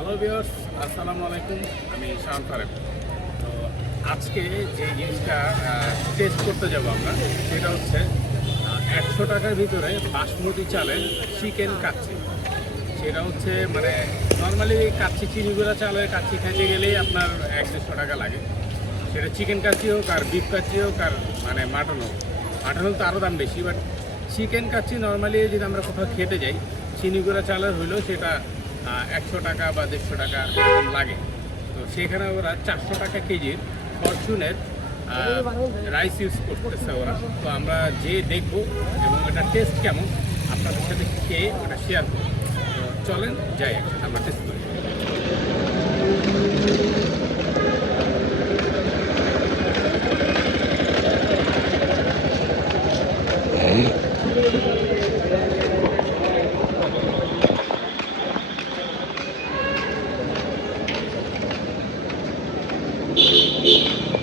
Hello viewers, আসসালামু আলাইকুম। আমি শাওন ফারেক। তো আজকে যে জিনিসটা টেস্ট করতে যাব আমরা, সেটা হচ্ছে 100 টাকার ভিতরে বাসমতি চালের চিকেন কাচ্চি। সেটা হচ্ছে মানে নর্মালি কাচ্চি চিনিগুলো চালের কাচ্চি খেতে গেলেই আপনার 100-150 টাকা লাগে। সেটা চিকেন কাচ্চি হোক আর বিফ কাচ্চি হোক আর মানে মাটন হোক। মাটন হোক তো আরও দাম বেশি, বাট চিকেন কাচ্চি নর্মালি যদি আমরা কোথাও খেতে যাই চিনিগুলো চালের হইলেও সেটা 100 টাকা বা 150 টাকা এরকম লাগে। তো সেখানে ওরা 400 টাকা কেজির ফরচুনের রাইস ইউজ করতেছে ওরা। তো আমরা যে দেখবো এবং ওটার টেস্ট কেমন আপনাদের সাথে খেয়ে ওটা শেয়ার করবো। তো চলেন যাই একসাথে আমরা টেস্ট করি।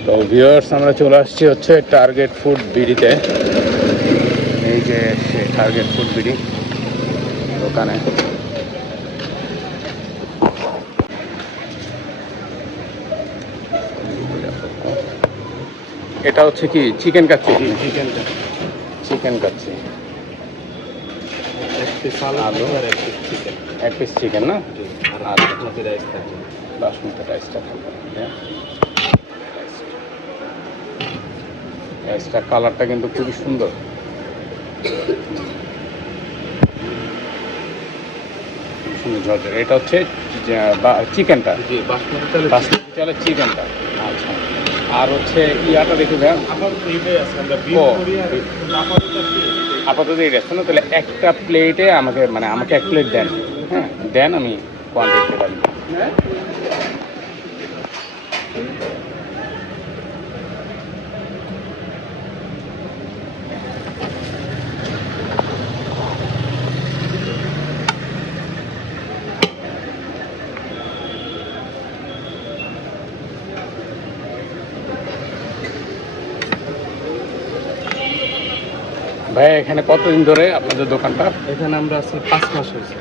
তো ভিউয়ার্স, আমরা চলে আসছি হচ্ছে টার্গেট ফুড বিডিতে। এই যে সেই টার্গেট ফুড বিডি দোকানে। এটা হচ্ছে কি চিকেন কাচ্চি? চিকেন কাচ্চি, এক পিস চিকেন না, আর বাসমতি রাইসটা থাকবে। রাইসটার কালারটা কিন্তু খুবই সুন্দর। এটা হচ্ছে চিকেনটা, বাসমতি চালের চিকেনটা। আচ্ছা, আর হচ্ছে ইয়াটা দেখি ভাই, আপাতত এই রেস্টুরেন্ট। তাহলে একটা প্লেটে আমাকে এক প্লেট দেন। হ্যাঁ দেন, আমি কোয়ান্টিটি পারি। ভাই এখানে কতদিন ধরে আপনাদের দোকানটা? এখানে আমরা আছি 5 মাস হয়েছে।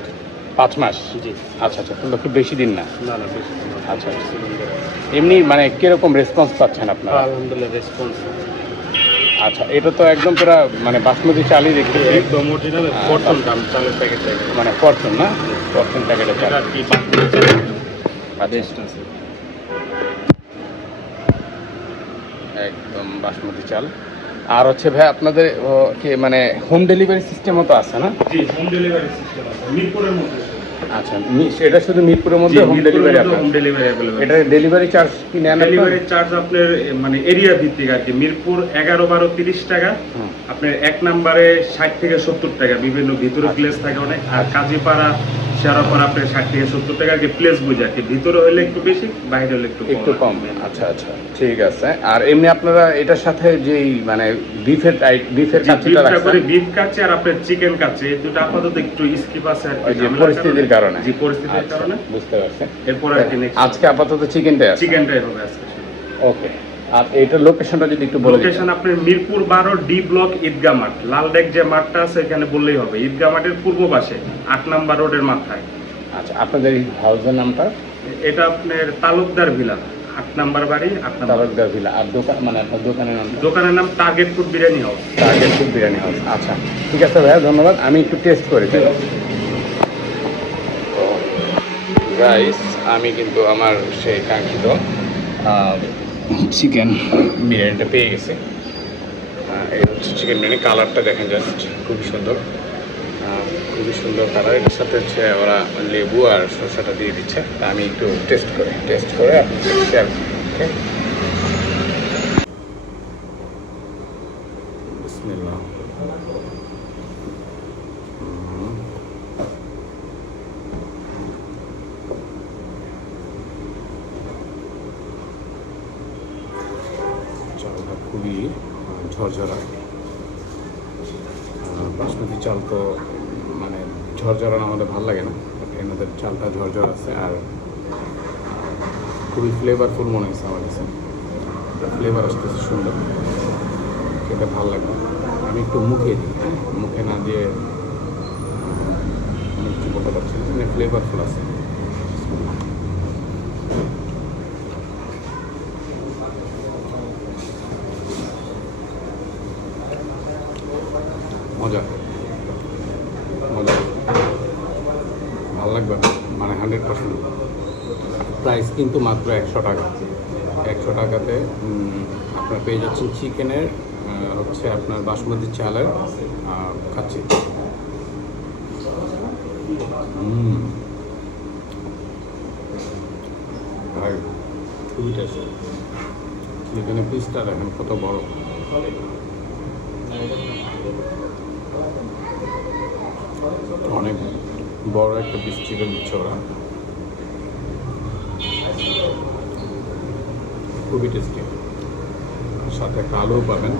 5 মাস? জি। আচ্ছা আচ্ছা, তাহলে খুব বেশি দিন না। না না, বেশি দিন না। আচ্ছা আচ্ছা। এমনি মানে কিরকম রেসপন্স পাচ্ছেন আপনারা? আলহামদুলিল্লাহ রেসপন্স। আচ্ছা, এটা তো একদম পুরো মানে বাসমতি চালই দেখতে, একদম অরিজিনাল ফরচুন দাম চালের প্যাকেট, মানে ফরচুন না, ফরচুন প্যাকেটের চাল। এটা কি বাসমতি চাল বেস্ট আছে একদম বাসমতি চাল। আর হচ্ছে ভাই আপনাদের কি মানে হোম ডেলিভারি সিস্টেমও তো আছে না? জি, হোম ডেলিভারি সিস্টেম আছে মিরপুরের মধ্যে। আচ্ছা, এটা শুধু মিরপুরের মধ্যে home delivery? Home delivery available. এটা ডেলিভারি চার্জ কি নেন? ডেলিভারি চার্জ আপনার মানে এরিয়া ভিত্তিক আর কি। মিরপুর 11, 12, 30 টাকা। আপনার এক নম্বরে 60 থেকে 70 টাকা, বিভিন্ন ভিতরে প্লেস থাকে অনেক। আর কাজীপাড়া, শেরাপাড়া আপনার 60 থেকে 70 টাকা আর কি, প্লেস বুঝে আর কি। ভিতরে হলে একটু বেশি, বাইরে হলে একটু কম। আচ্ছা আচ্ছা, ঠিক আছে। আর এমনি আপনারা এটার সাথে যেই মানে বিফের কাচ্চিটা রাখছেন? বিফ কাচ্চি আর আপনার চিকেন কাচ্চি, এই দুটো আপাতত একটু স্কিপ আছে আর কি, পরিস্থিতির কারণে। জি, পরিস্থিতির কারণে। বুঝতে পারছেন। এরপর আর কি আজকে আপাতত চিকেনটাই আছে? চিকেনটাই হবে আজকে। ওকে। আর এইটার লোকেশনটা যদি একটু বলে দিন। লোকেশন আপনার মিরপুর 12 ডি ব্লক ঈদগাহ মাঠ, লালডেক যে মাঠটা আছে এখানে বললেই হবে। ঈদগাহ মাঠের পূর্ব পাশে 8 নম্বর রোডের মাথায়। আচ্ছা, আপনাদের এই হাউসের নামটা? এটা আপনার তালুকদার ভিলা, 8 নম্বর বাড়ি, 8 নম্বর তালুকদার ভিলা। আর দোকান মানে আপনার দোকানের নাম? দোকানের নাম target food biryani house. Target food biryani house. আচ্ছা ঠিক আছে ভাইয়া, ধন্যবাদ। আমি একটু টেস্ট করি। গাইস, আমি কিন্তু আমার সেই কাঙ্ক্ষিত চিকেন বিরিয়ানিটা পেয়ে গেছি। এই হচ্ছে চিকেন বিরিয়ানি। কালারটা দেখেন জাস্ট, খুবই সুন্দর, খুবই সুন্দর কালার। এটার সাথে হচ্ছে ওরা লেবু আর শসাটা দিয়ে দিচ্ছে। তা আমি একটু টেস্ট করে আপনাদের শেয়ার করি। ওকে, বিসমিল্লাহ। চালটা খুবই ঝরঝরা। বাসমতি চাল তো মানে ঝরঝরা না হলে ভালো লাগে না, এনাদের চালটা ঝরঝরা আছে আর খুবই ফ্লেভারফুল মনে হয়েছে আমার কাছে। ফ্লেভার আসতেছে সুন্দর, খেতে ভালো লাগবে। আমি একটু মুখে দিই, হ্যাঁ, মুখে না দিয়ে আমি কিছু বলতে পারছি না, ফ্লেভারফুল আছে। মজা মজা, ভালো লাগবে, মানে 100%। প্রাইস কিন্তু মাত্র 100 টাকা। 100 টাকাতে আপনার পেয়ে যাচ্ছেন চিকেনের, হচ্ছে আপনার বাসমতি চালের খাচ্ছি। ভাই খুবই টেস্ট। এখানে পিসটা দেখেন কত বড়, অনেক বড় একটা পিস চিকেন দিচ্ছে ওরা, খুবই টেস্টি। সাথে একটা আলুও পাবেন,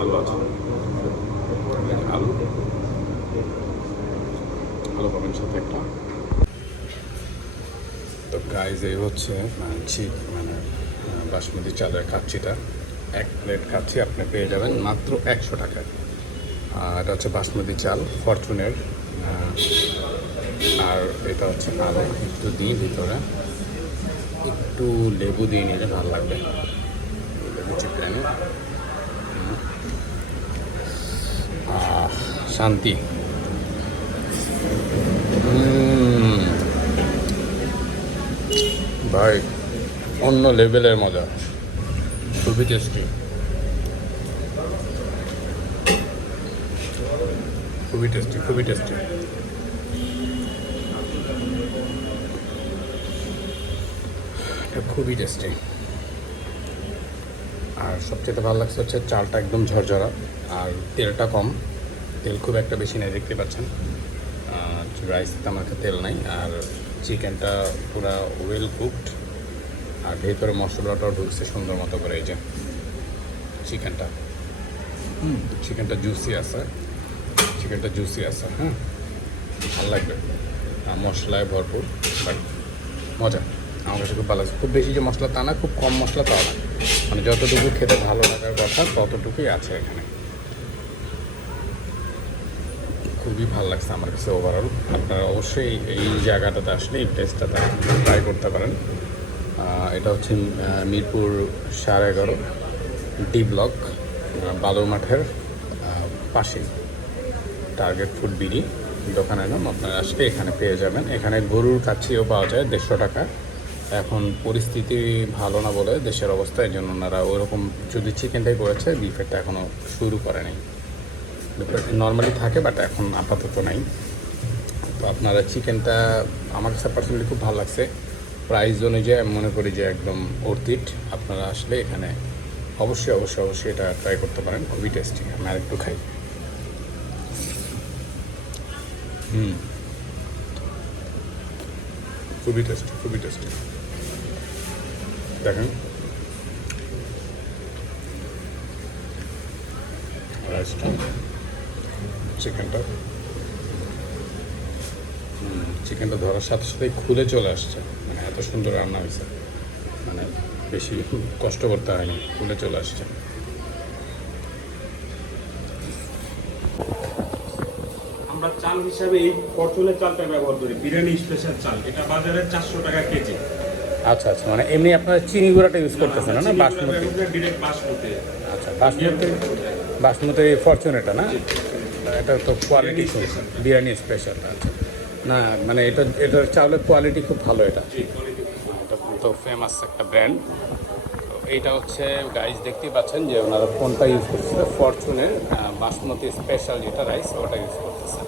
আলু আছে, আলু আলু পাবেন সাথে একটা। তো গাইজ এই হচ্ছে বাসমতি চালের কাচ্চিটা। 1 প্লেট কাচ্চি আপনি পেয়ে যাবেন মাত্র 100 টাকায়। এটা হচ্ছে বাসমতি চাল ফরচুনের, আর এটা হচ্ছে আলু একটু দিই ভিতরে, একটু লেবু দিয়ে নিলে ভালো লাগবে, লেবু চিপে নিই। শান্তি। ভাই অন্য লেভেলের মজা, খুবই টেস্টি, খুবই টেস্টি, খুবই টেস্টি। খুবই টেস্টি। আর সবচেয়ে ভালো লাগছে হচ্ছে চালটা একদম ঝরঝরা, আর তেলটা কম, তেল খুব একটা বেশি নেই, দেখতে পাচ্ছেন। রাইসতে আমার তেল নাই, আর চিকেনটা পুরো ওয়েল কুকড, আর ভেতরে মশলাটাও ঢুকছে সুন্দর মতো করে। এই যে চিকেনটা, চিকেনটা জুসি আছে, চিকেনটা জুসি আছে। হ্যাঁ, ভালো লাগবে, মশলায় ভরপুর, বাট মজা। আমার কাছে খুব ভালো লাগছে। খুব বেশি যে মশলা তা না, খুব কম মশলা তাও না, মানে যতটুকু খেতে ভালো লাগার কথা ততটুকুই আছে এখানে। খুবই ভালো লাগছে আমার কাছে ওভারঅল। আপনারা অবশ্যই এই জায়গাটাতে আসলে এই প্লেসটাতে ট্রাই করতে পারেন। এটা হচ্ছে মিরপুর 11.5 ডি ব্লক, বালুর মাঠের পাশেই টার্গেট ফুড বিডি দোকানের নাম। আপনারা আসলে এখানে পেয়ে যাবেন। এখানে গরুর কাচ্চিও পাওয়া যায় 150 টাকা। এখন পরিস্থিতি ভালো না বলে দেশের অবস্থা, এই জন্য ওনারা ওরকম যদি চিকেনটাই করেছে, বিফেরটা এখনও শুরু করে নাই। নর্মালি থাকে, বাট এখন আপাতত নাই। তো আপনারা চিকেনটা আমার কাছে পার্সোনালি খুব ভালো লাগছে। প্রাইস অনুযায়ী আমি মনে করি যে একদম অর্থিট। আপনারা আসলে এখানে অবশ্যই অবশ্যই অবশ্যই এটা ট্রাই করতে পারেন, খুবই টেস্টি। আমি আরেকটু খাই। খুবই টেস্টি, খুবই টেস্টি। দেখেন রাইসটা, চিকেনটা চিকেনটা ধরার সাথে সাথেই খুলে চলে আসছে, মানে এত সুন্দর রান্না হয়েছে, মানে বেশি কষ্ট করতে হয়নি, খুলে চলে আসছে। আমরা চাল হিসাবে এই ফরচুনের চালটা ব্যবহার করি, বিরিয়ানি স্পেশাল চাল। এটা বাজারে 400 টাকা কেজি। আচ্ছা আচ্ছা, মানে এমনি আপনারা চিনি গুঁড়াটা ইউজ করতেছেন না? বাসমতি, ডিরেক্ট বাসমতি। আচ্ছা, বাসমতি, বাসমতি ফরচুনেরটা না? এটা তো কোয়ালিটি বিরিয়ানি স্পেশাল। আচ্ছা, না মানে এটার চাউলের কোয়ালিটি খুব ভালো। এটা তো ফেমাস একটা ব্র্যান্ড। এইটা হচ্ছে গাইস, দেখতেই পাচ্ছেন যে ওনারা কোনটা ইউজ করছে, ফরচুনের বাসমতি স্পেশাল যেটা রাইস, ওটা ইউজ করতেছে।